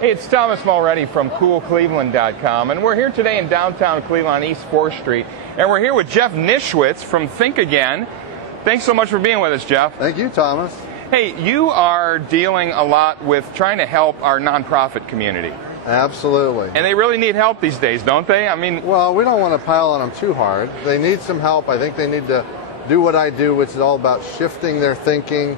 Hey, it's Thomas Mulready from CoolCleveland.com, and we're here today in downtown Cleveland on East 4th Street, and we're here with Jeff Nischwitz from Think Again. Thanks so much for being with us, Jeff. Thank you, Thomas. Hey, you are dealing a lot with trying to help our nonprofit community. Absolutely. And they really need help these days, don't they? I mean, well, we don't want to pile on them too hard. They need some help. I think they need to do what I do, which is all about shifting their thinking.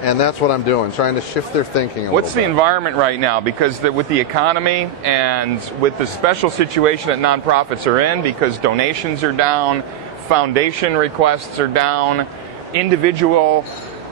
And that's what I'm doing, trying to shift their thinking a little bit. What's the environment right now? Because with the economy and with the special situation that nonprofits are in, because donations are down, foundation requests are down, individual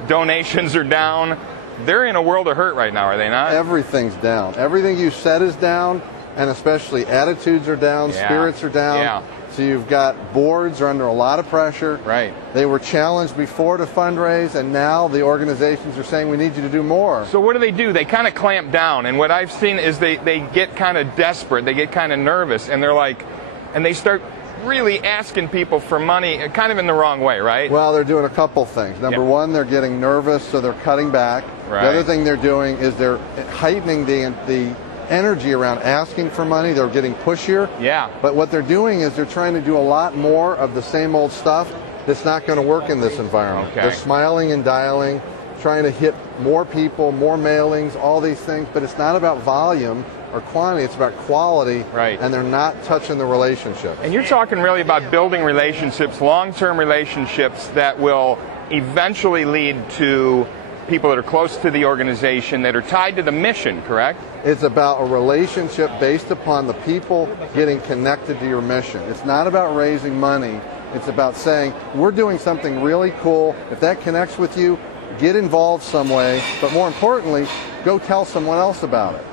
donations are down, they're in a world of hurt right now, are they not? Everything's down. Everything you said is down, and especially attitudes are down, spirits are down. Yeah. So you've got boards are under a lot of pressure. Right. They were challenged before to fundraise, and now the organizations are saying we need you to do more. So what do? They kind of clamp down, and what I've seen is they get kind of desperate, they get kind of nervous, and they're like, and they start really asking people for money kind of in the wrong way, right? Well, they're doing a couple things. Number one, they're getting nervous, so they're cutting back. Right. The other thing they're doing is they're heightening the energy around asking for money. They're getting pushier. Yeah. But what they're doing is they're trying to do a lot more of the same old stuff that's not going to work in this environment. Okay. They're smiling and dialing, trying to hit more people, more mailings, all these things, but it's not about volume or quantity, it's about quality, right. And they're not touching the relationship. And you're talking really about building relationships, long-term relationships that will eventually lead to people that are close to the organization, that are tied to the mission, correct? It's about a relationship based upon the people getting connected to your mission. It's not about raising money. It's about saying, we're doing something really cool. If that connects with you, get involved some way. But more importantly, go tell someone else about it.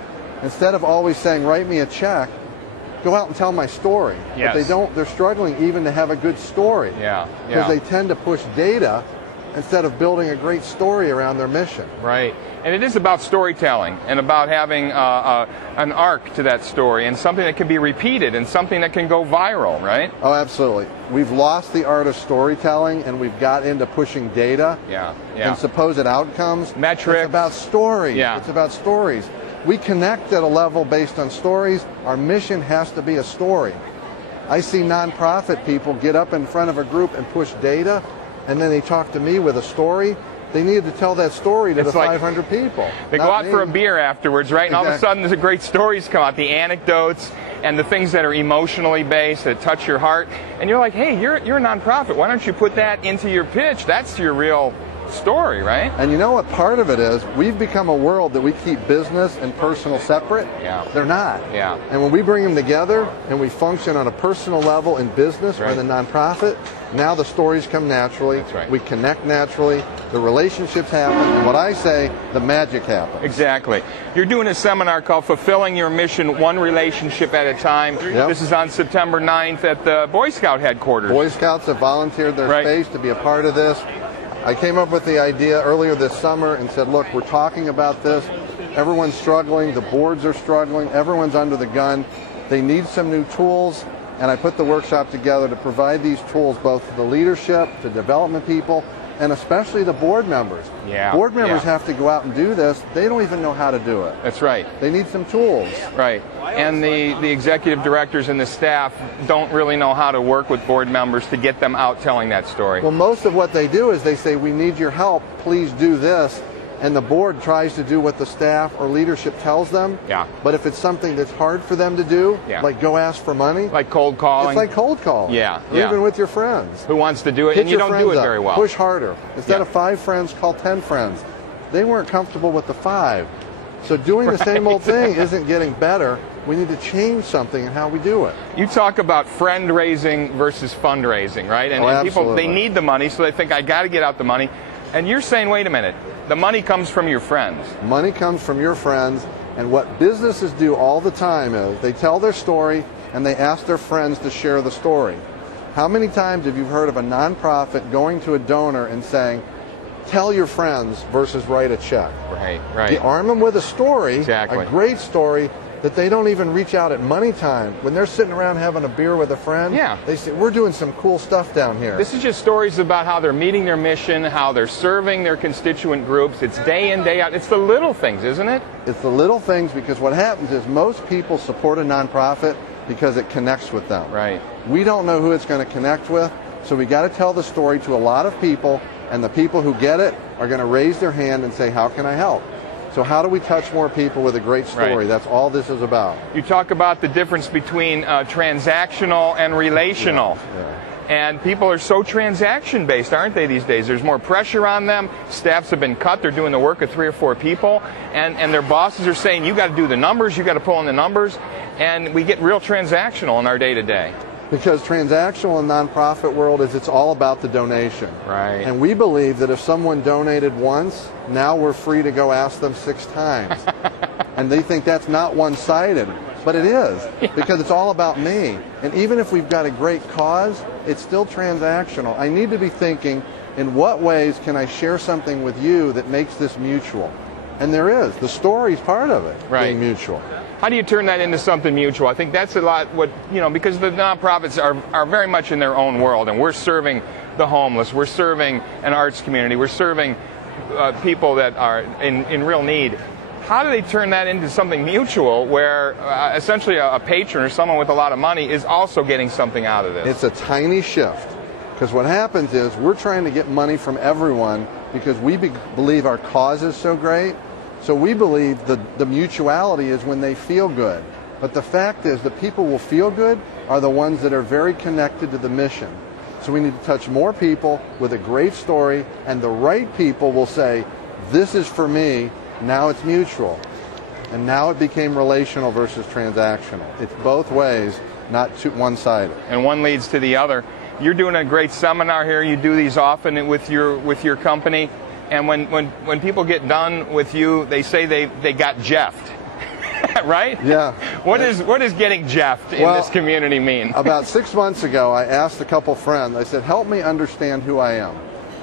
Instead of always saying, write me a check, go out and tell my story. Yes. But they're struggling even to have a good story. Yeah. Because they tend to push data instead of building a great story around their mission. Right. And it is about storytelling and about having an arc to that story and something that can be repeated and something that can go viral, right? Oh, absolutely. We've lost the art of storytelling and we've got into pushing data and supposed outcomes. Metrics. It's about stories. Yeah. It's about stories. We connect at a level based on stories. Our mission has to be a story. I see nonprofit people get up in front of a group and push data, and then they talk to me with a story. They need to tell that story to the 500 people. They go out for a beer afterwards, right? And all of a sudden, there's great stories come out, the anecdotes and the things that are emotionally based, that touch your heart. And you're like, hey, you're a nonprofit. Why don't you put that into your pitch? That's your real story, right? And you know what part of it is? We've become a world that we keep business and personal separate. Yeah. They're not. Yeah. And when we bring them together and we function on a personal level in business or in the nonprofit, now the stories come naturally. That's right. We connect naturally. The relationships happen. And what I say, the magic happens. Exactly. You're doing a seminar called Fulfilling Your Mission One Relationship at a Time. Yep. This is on September 9th at the Boy Scout headquarters. Boy Scouts have volunteered their space to be a part of this. I came up with the idea earlier this summer and said, look, we're talking about this. Everyone's struggling. The boards are struggling. Everyone's under the gun. They need some new tools. And I put the workshop together to provide these tools both to the leadership, to development people, and especially the board members. Yeah. Board members have to go out and do this. They don't even know how to do it. That's right. They need some tools. Right. And the executive directors and the staff don't really know how to work with board members to get them out telling that story. Well, most of what they do is they say, we need your help. Please do this. And the board tries to do what the staff or leadership tells them. Yeah. But if it's something that's hard for them to do, like go ask for money. Like cold calling. It's like cold calling. Yeah. Or even with your friends. Who wants to do it? Hit and you your don't do it friends very up. well. Push harder. Instead of 5 friends, call 10 friends. They weren't comfortable with the 5. So doing the same old thing isn't getting better. We need to change something in how we do it. You talk about friend raising versus fundraising, right? And people, they need the money, so they think, I got to get out the money. And you're saying, wait a minute, the money comes from your friends. Money comes from your friends, and what businesses do all the time is they tell their story and they ask their friends to share the story. How many times have you heard of a nonprofit going to a donor and saying, tell your friends versus write a check? Right, right. You arm them with a story, exactly. a great story, that they don't even reach out at money time. When they're sitting around having a beer with a friend, they say, we're doing some cool stuff down here. This is just stories about how they're meeting their mission, how they're serving their constituent groups. It's day in, day out. It's the little things, isn't it? It's the little things, because what happens is most people support a nonprofit because it connects with them. Right. We don't know who it's going to connect with, so we got to tell the story to a lot of people, and the people who get it are going to raise their hand and say, how can I help? So how do we touch more people with a great story? Right. That's all this is about. You talk about the difference between transactional and relational. And people are so transaction-based, aren't they, these days? There's more pressure on them. Staffs have been cut. They're doing the work of 3 or 4 people. And their bosses are saying, you got to do the numbers, you got to pull in the numbers. And we get real transactional in our day-to-day. Because transactional in the nonprofit world is it's all about the donation. Right. And we believe that if someone donated once, now we're free to go ask them 6 times. And they think that's not one-sided, but it is, because it's all about me. And even if we've got a great cause, it's still transactional. I need to be thinking, in what ways can I share something with you that makes this mutual? And there is. The story's part of it, being mutual. How do you turn that into something mutual? I think that's a lot what, because the nonprofits are very much in their own world, and we're serving the homeless, we're serving an arts community, we're serving people that are in real need. How do they turn that into something mutual where essentially a patron or someone with a lot of money is also getting something out of this? It's a tiny shift, because what happens is we're trying to get money from everyone because we believe our cause is so great. So we believe the mutuality is when they feel good. But the fact is the people who will feel good are the ones that are very connected to the mission. So we need to touch more people with a great story, and the right people will say, this is for me, now it's mutual. And now it became relational versus transactional. It's both ways, not one-sided. And one leads to the other. You're doing a great seminar here. You do these often with your company. And when people get done with you, they say they got Jeffed, right? Yeah. What is getting Jeffed in this community mean? About 6 months ago, I asked a couple friends, I said, help me understand who I am.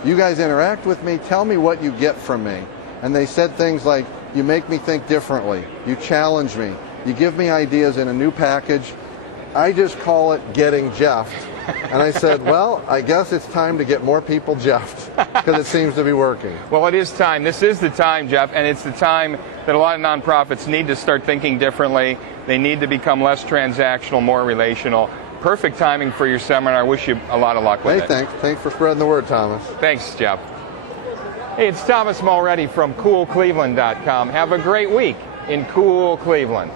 You guys interact with me, tell me what you get from me. And they said things like, you make me think differently, you challenge me, you give me ideas in a new package. I just call it getting Jeffed. And I said, well, I guess it's time to get more people Jeffed, because it seems to be working. Well, it is time. This is the time, Jeff, and it's the time that a lot of nonprofits need to start thinking differently. They need to become less transactional, more relational. Perfect timing for your seminar. I wish you a lot of luck with it. Hey, thanks for spreading the word, Thomas. Thanks, Jeff. Hey, it's Thomas Mulready from CoolCleveland.com. Have a great week in cool Cleveland.